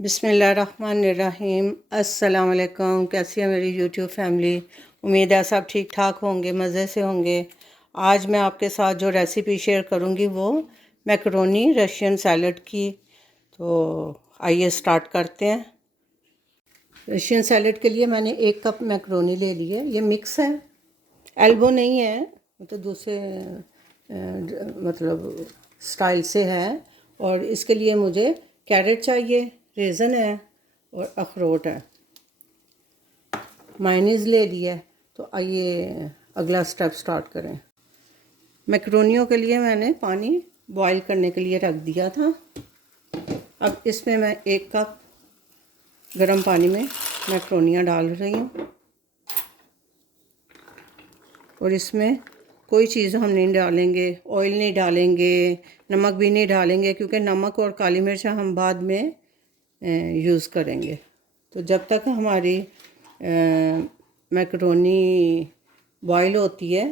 बिस्मिल्लाहिर्रहमानिर्रहीम। अस्सलाम वालेकुम। कैसी है मेरी यूट्यूब फैमिली? उम्मीद है सब ठीक ठाक होंगे, मज़े से होंगे। आज मैं आपके साथ जो रेसिपी शेयर करूंगी वो मैकरोनी रशियन सैलड की। तो आइए स्टार्ट करते हैं। रशियन सैलड के लिए मैंने 1 कप मैकरोनी ले ली है। ये मिक्स है, एल्बो नहीं है, तो दूसरे मतलब स्टाइल से है। और इसके लिए मुझे कैरेट चाहिए, रेज़न है और अखरोट है। मायनीज़ ले लिया है। तो आइए अगला स्टेप स्टार्ट करें। मैकरोनियों के लिए मैंने पानी बॉईल करने के लिए रख दिया था। अब इसमें मैं 1 कप गर्म पानी में मैकरोनियाँ डाल रही हूँ। और इसमें कोई चीज़ हम नहीं डालेंगे, ऑयल नहीं डालेंगे, नमक भी नहीं डालेंगे, क्योंकि नमक और काली मिर्च हम बाद में यूज़ करेंगे। तो जब तक हमारी मैकरोनी बॉईल होती है,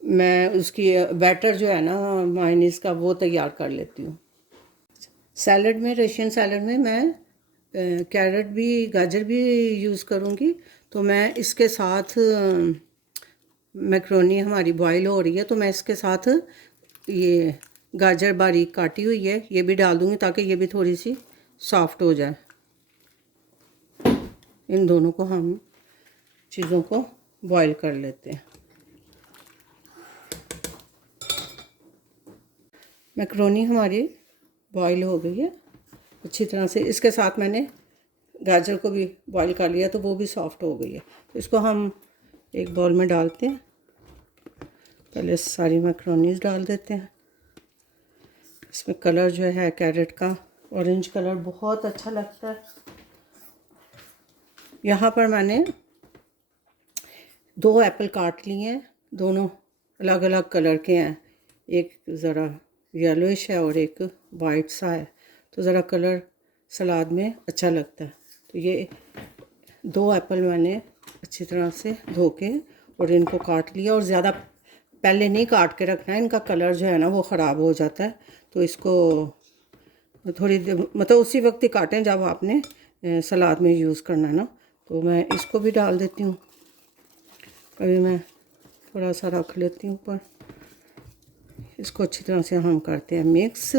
मैं उसकी बैटर जो है ना मायोनीज़ का, वो तैयार कर लेती हूँ। सैलड में, रशियन सैलड में मैं कैरेट भी, गाजर भी यूज़ करूँगी। तो मैं इसके साथ मैकरोनी हमारी बॉईल हो रही है, तो मैं इसके साथ ये गाजर बारीक काटी हुई है ये भी डाल दूँगी, ताकि ये भी थोड़ी सी सॉफ्ट हो जाए। इन दोनों को हम चीज़ों को बॉईल कर लेते हैं। मैकरोनी हमारी बॉईल हो गई है अच्छी तरह से। इसके साथ मैंने गाजर को भी बॉईल कर लिया, तो वो भी सॉफ्ट हो गई है। तो इसको हम एक बाउल में डालते हैं। पहले सारी मैकरोनीज डाल देते हैं। इसमें कलर जो है कैरेट का ऑरेंज कलर बहुत अच्छा लगता है। यहाँ पर मैंने 2 एप्पल काट लिए हैं, दोनों अलग अलग कलर के हैं। एक ज़रा येलोइश है और एक वाइट सा है, तो ज़रा कलर सलाद में अच्छा लगता है। तो ये 2 एप्पल मैंने अच्छी तरह से धो के और इनको काट लिया। और ज़्यादा पहले नहीं काट के रखना है, इनका कलर जो है ना वो ख़राब हो जाता है। तो इसको थोड़ी मतलब उसी वक्त ही काटें जब आपने सलाद में यूज़ करना है ना। तो मैं इसको भी डाल देती हूँ। अभी मैं थोड़ा सा रख लेती हूँ ऊपर। इसको अच्छी तरह से हम करते हैं मिक्स।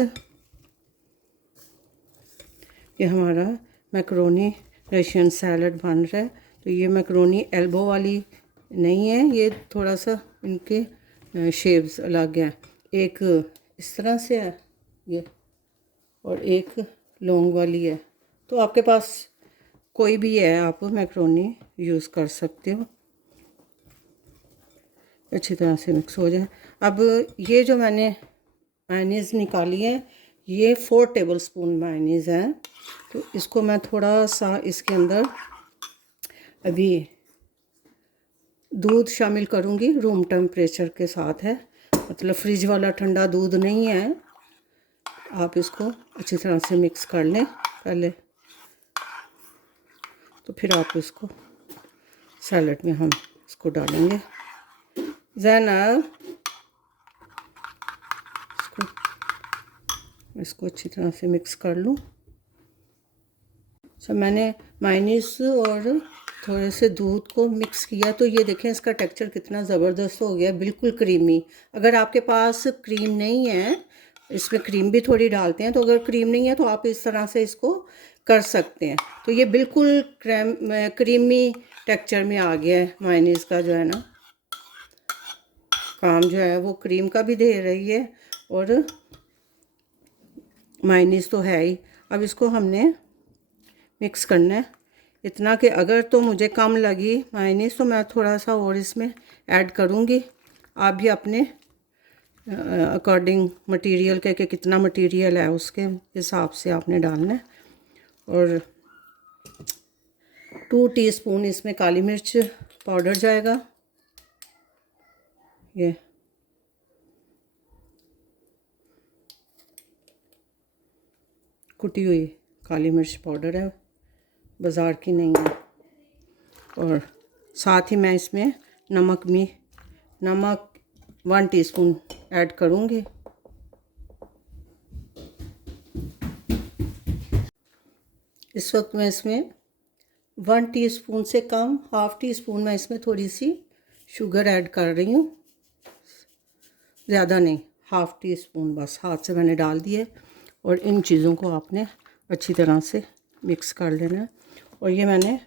ये हमारा मैकरोनी रशियन सैलड बन रहा है। तो ये मैकरोनी एल्बो वाली नहीं है, ये थोड़ा सा इनके शेप्स अलग हैं। एक इस तरह से है ये, और एक लॉन्ग वाली है। तो आपके पास कोई भी है, आप मैकरोनी यूज़ कर सकते हो। अच्छी तरह से मिक्स हो जाए। अब ये जो मैंने मायोनीज़ निकाली है, ये 4 टेबलस्पून मायोनीज़ है। तो इसको मैं थोड़ा सा इसके अंदर अभी दूध शामिल करूँगी। रूम टेम्परेचर के साथ है, मतलब फ्रिज वाला ठंडा दूध नहीं है। आप इसको अच्छी तरह से मिक्स कर लें पहले, तो फिर आप इसको सैलड में हम इसको डालेंगे। ज़ैनब, इसको अच्छी तरह से मिक्स कर लूँ। सब मैंने मायोनीज़ और थोड़े से दूध को मिक्स किया, तो ये देखें इसका टेक्सचर कितना ज़बरदस्त हो गया, बिल्कुल क्रीमी। अगर आपके पास क्रीम नहीं है, इसमें क्रीम भी थोड़ी डालते हैं, तो अगर क्रीम नहीं है तो आप इस तरह से इसको कर सकते हैं। तो ये बिल्कुल क्रीमी टेक्सचर में आ गया है। मायोनीज़ का जो है ना काम जो है वो क्रीम का भी दे रही है, और मायोनीज़ तो है ही। अब इसको हमने मिक्स करना है इतना कि अगर तो मुझे कम लगी मायोनीज़ तो मैं थोड़ा सा और इसमें ऐड करूँगी। आप भी अपने अकॉर्डिंग मटेरियल के कितना मटेरियल है उसके हिसाब से आपने डालना है। और 2 टीस्पून इसमें काली मिर्च पाउडर जाएगा। ये कुटी हुई काली मिर्च पाउडर है, बाज़ार की नहीं है। और साथ ही मैं इसमें नमक 1 टीस्पून ऐड करूँगी। इस वक्त मैं इसमें 1 टीस्पून से कम, हाफ़ टी स्पून मैं इसमें थोड़ी सी शुगर ऐड कर रही हूँ, ज़्यादा नहीं, हाफ़ टी स्पून बस हाथ से मैंने डाल दिए। और इन चीज़ों को आपने अच्छी तरह से मिक्स कर लेना है। और ये मैंने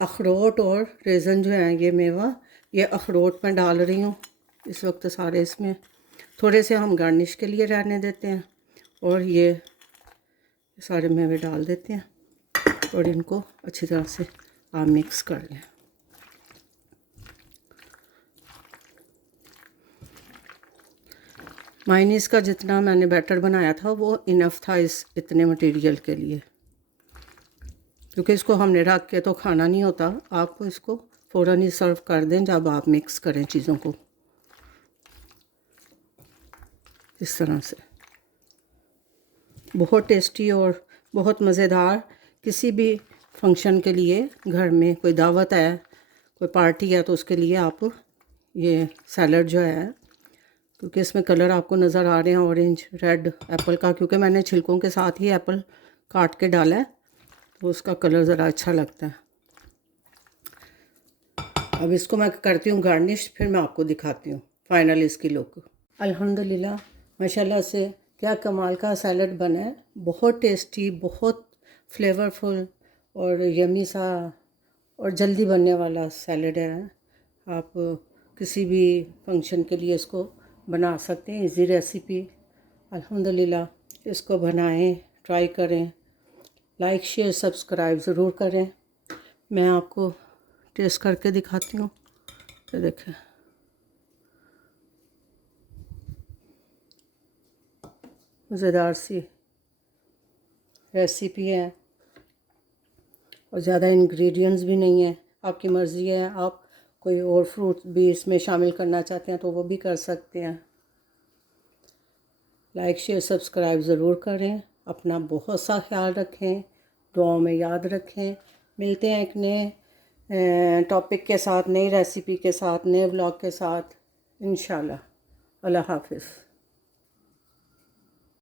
अखरोट और रेज़न जो हैं, ये मेवा, ये अखरोट में डाल रही हूँ इस वक्त सारे। इसमें थोड़े से हम गार्निश के लिए रहने देते हैं और ये सारे मेवे डाल देते हैं और इनको अच्छी तरह से आप मिक्स कर लें। मायोनीज़ का जितना मैंने बैटर बनाया था वो इनफ था इस इतने मटेरियल के लिए, क्योंकि इसको हमने रख के तो खाना नहीं होता। आप इसको फ़ौरन ही सर्व कर दें जब आप मिक्स करें चीज़ों को इस तरह से। बहुत टेस्टी और बहुत मज़ेदार, किसी भी फंक्शन के लिए, घर में कोई दावत है, कोई पार्टी है, तो उसके लिए आप ये सैलड जो है, क्योंकि इसमें कलर आपको नज़र आ रहे हैं ऑरेंज रेड एप्पल का, क्योंकि मैंने छिलकों के साथ ही एप्पल काट के डाला है तो उसका कलर ज़रा अच्छा लगता है। अब इसको मैं करती हूँ गार्निश, फिर मैं आपको दिखाती हूँ फाइनल इसकी लुक। अल्हम्दुलिल्लाह माशाल्लाह से क्या कमाल का सैलड बना है, बहुत टेस्टी, बहुत फ्लेवरफुल और यमी सा और जल्दी बनने वाला सैलड है। आप किसी भी फंक्शन के लिए इसको बना सकते हैं, इजी रेसिपी। अल्हम्दुलिल्लाह इसको बनाएं, ट्राई करें, लाइक शेयर सब्सक्राइब ज़रूर करें। मैं आपको टेस्ट करके दिखाती हूँ। तो देखें, मज़ेदार सी रेसिपी है और ज़्यादा इंग्रेडिएंट्स भी नहीं है। आपकी मर्ज़ी है, आप कोई और फ्रूट भी इसमें शामिल करना चाहते हैं तो वो भी कर सकते हैं। लाइक शेयर सब्सक्राइब ज़रूर करें। अपना बहुत सा ख्याल रखें, दुआओं में याद रखें। मिलते हैं एक नए टॉपिक के साथ, नई रेसिपी के साथ, नए व्लॉग के साथ इंशाल्लाह। अल्लाह हाफ़िज़।